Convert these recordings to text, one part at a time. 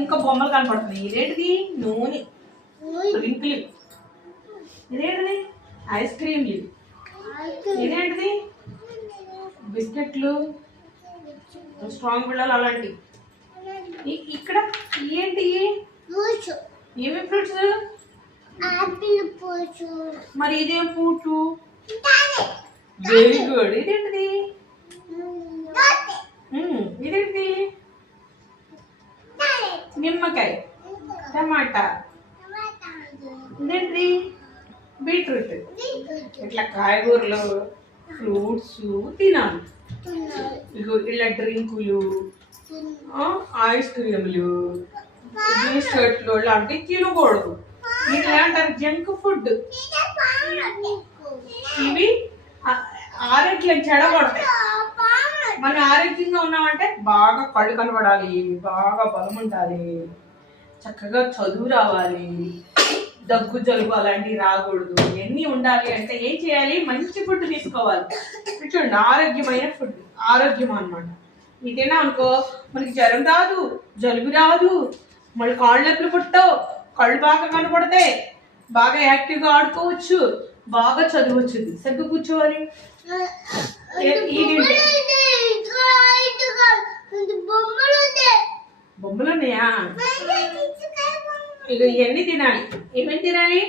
ఇంకా బొమ్మలు కనపడుతున్నాయి. ఇదేంటిది? నూనె, డ్రింకులు. ఇదేంటిది? ఐస్ క్రీమ్లు. ఇదేంటిది? బిస్కెట్లు, స్ట్రాంగ్ బిళ్ళలు అలాంటివి. ఇక్కడ ఏంటి? ఏమి ఫ్రూట్స్? మరి ఇదేం ఫ్రూట్? Very good. ఇదేంటిది? ఇదేంటి? నిమ్మకాయ, టమాటా. ఇదేంటిది? బీట్రూట్. ఇట్లా కాయగూరలు, ఫ్రూట్స్ తినాలి. ఇగో ఇలా డ్రింకులు, ఐస్ క్రీములు, బిస్కెట్లు లాంటివి తినకూడదు. ఇట్లా అంటారు జంక్ ఫుడ్. ఇవి ఆరోగ్యం చెడగొడతాయి. మనం ఆరోగ్యంగా ఉన్నామంటే బాగా కళ్ళు కనబడాలి, బాగా బలం ఉండాలి, చక్కగా చదువు రావాలి, దగ్గు జలుబు అలాంటివి రాకూడదు. ఇవన్నీ ఉండాలి అంటే ఏం చేయాలి? మంచి ఫుడ్ తీసుకోవాలి. చూడండి, ఆరోగ్యమైన ఫుడ్, ఆరోగ్యం అన్నమాట. ఇది తిన్నా అనుకో మనకి జ్వరం రాదు, జలుబు రాదు, మళ్ళీ కాళ్ళు నొప్పులు పుట్టవు, కళ్ళు బాగా కనపడతాయి, బాగా యాక్టివ్గా ఆడుకోవచ్చు, బాగా చదవచ్చు. సరిగ్గా కూర్చోవాలి. బొమ్మలు ఉన్నాయా? ఇక ఇవన్నీ తినాలి. ఏమేమి తినాలి?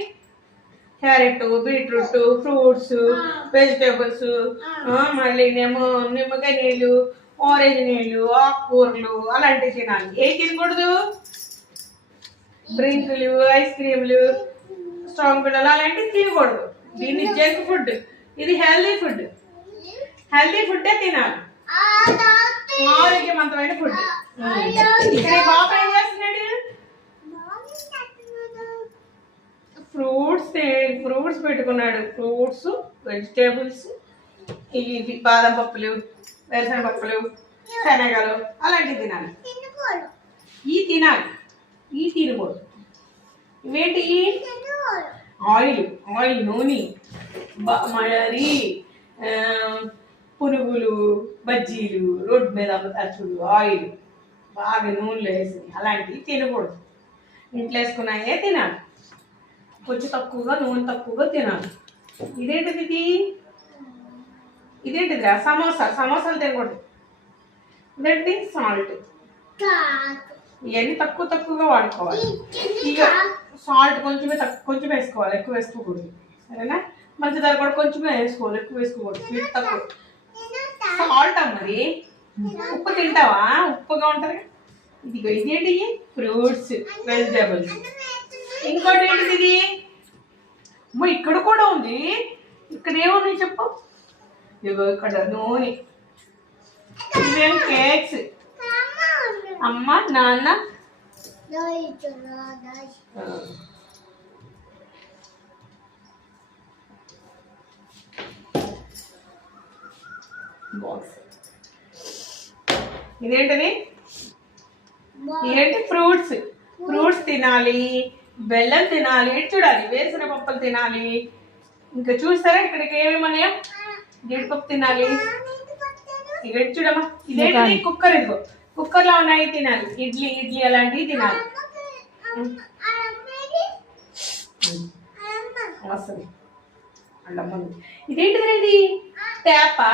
క్యారెట్, బీట్రూట్, ఫ్రూట్స్, వెజిటేబుల్స్, మళ్ళీ నిమ్మకాయ నీళ్ళు, ఆరెంజ్ నీళ్ళు, ఆకుకూరలు అలాంటివి తినాలి. ఏం తినకూడదు? డ్రింకులు, ఐస్ క్రీములు, స్ట్రాంగ్ బిళ్ళలు అలాంటివి తినకూడదు. దీన్ని జంక్ ఫుడ్. ఇది హెల్దీ ఫుడ్. హెల్దీ ఫుడ్డే తినాలి, ఆరోగ్యవంతమైన ఫుడ్. ఇక్కడ బాబు ఏం చేస్తున్నాడు? ఫ్రూట్స్ పెట్టుకున్నాడు. ఫ్రూట్స్, వెజిటేబుల్స్, ఇవి బాదం పప్పులు, వేరుశనగ పప్పులు, శనగలు అలాంటివి తినాలి. ఈ తినకూడదు. ఇవేంటి? ఆయిల్, నూనె, మరి పునుగులు, బజ్జీలు, రోడ్డు మీద అచ్చుడు ఆయిల్ బాగా నూనెలో వేసి అలాంటివి తినకూడదు. ఇంట్లో వేసుకున్నాయే తినాలి. కొంచెం తక్కువగా, నూనె తక్కువగా తినాలి. ఇదేంటిది? ఇదేంటిదిరా? సమోసాలు తినకూడదు. ఇదేంటి? సాల్ట్. ఇవన్నీ తక్కువగా వాడుకోవాలి. ఇక సాల్ట్ కొంచెం వేసుకోవాలి, ఎక్కువ వేసుకోకూడదు. సరేనా? పంచదార కూడా కొంచెమే వేసుకోవాలి, ఎక్కువ వేసుకోకూడదు. స్వీట్ తక్కువ. సాల్ట్ మరి ఉప్పు తింటావా? ఉప్పుగా ఉంటుంది. ఇదేంటి? Fruits, vegetables. ఇంకోటి ఏంటిది? ఇది ఇక్కడ కూడా ఉంది. ఇక్కడ ఏముంది చెప్పు? ఇగో ఇక్కడ నూనె. ఇవేం కేక్స్. అమ్మ, నాన్న, బాక్స్. ఇదేంటది? ఏంటి? ఫ్రూట్స్ తినాలి, బెల్లం తినాలి, చూడాలి, వేసిన పప్పులు తినాలి. ఇంకా చూస్తారా ఇక్కడికి ఏమేమన్నాయో? జీడిపప్పు తినాలి. ఇక చూడమ్మా, ఇదేంటి? కుక్కర్. ఇదిగో కుక్కర్లో ఉన్నాయి తినాలి. ఇడ్లీ అలాంటివి తినాలి. వస్తుంది అల్లమ్మ. ఇదేంటిది? ట్యాపా?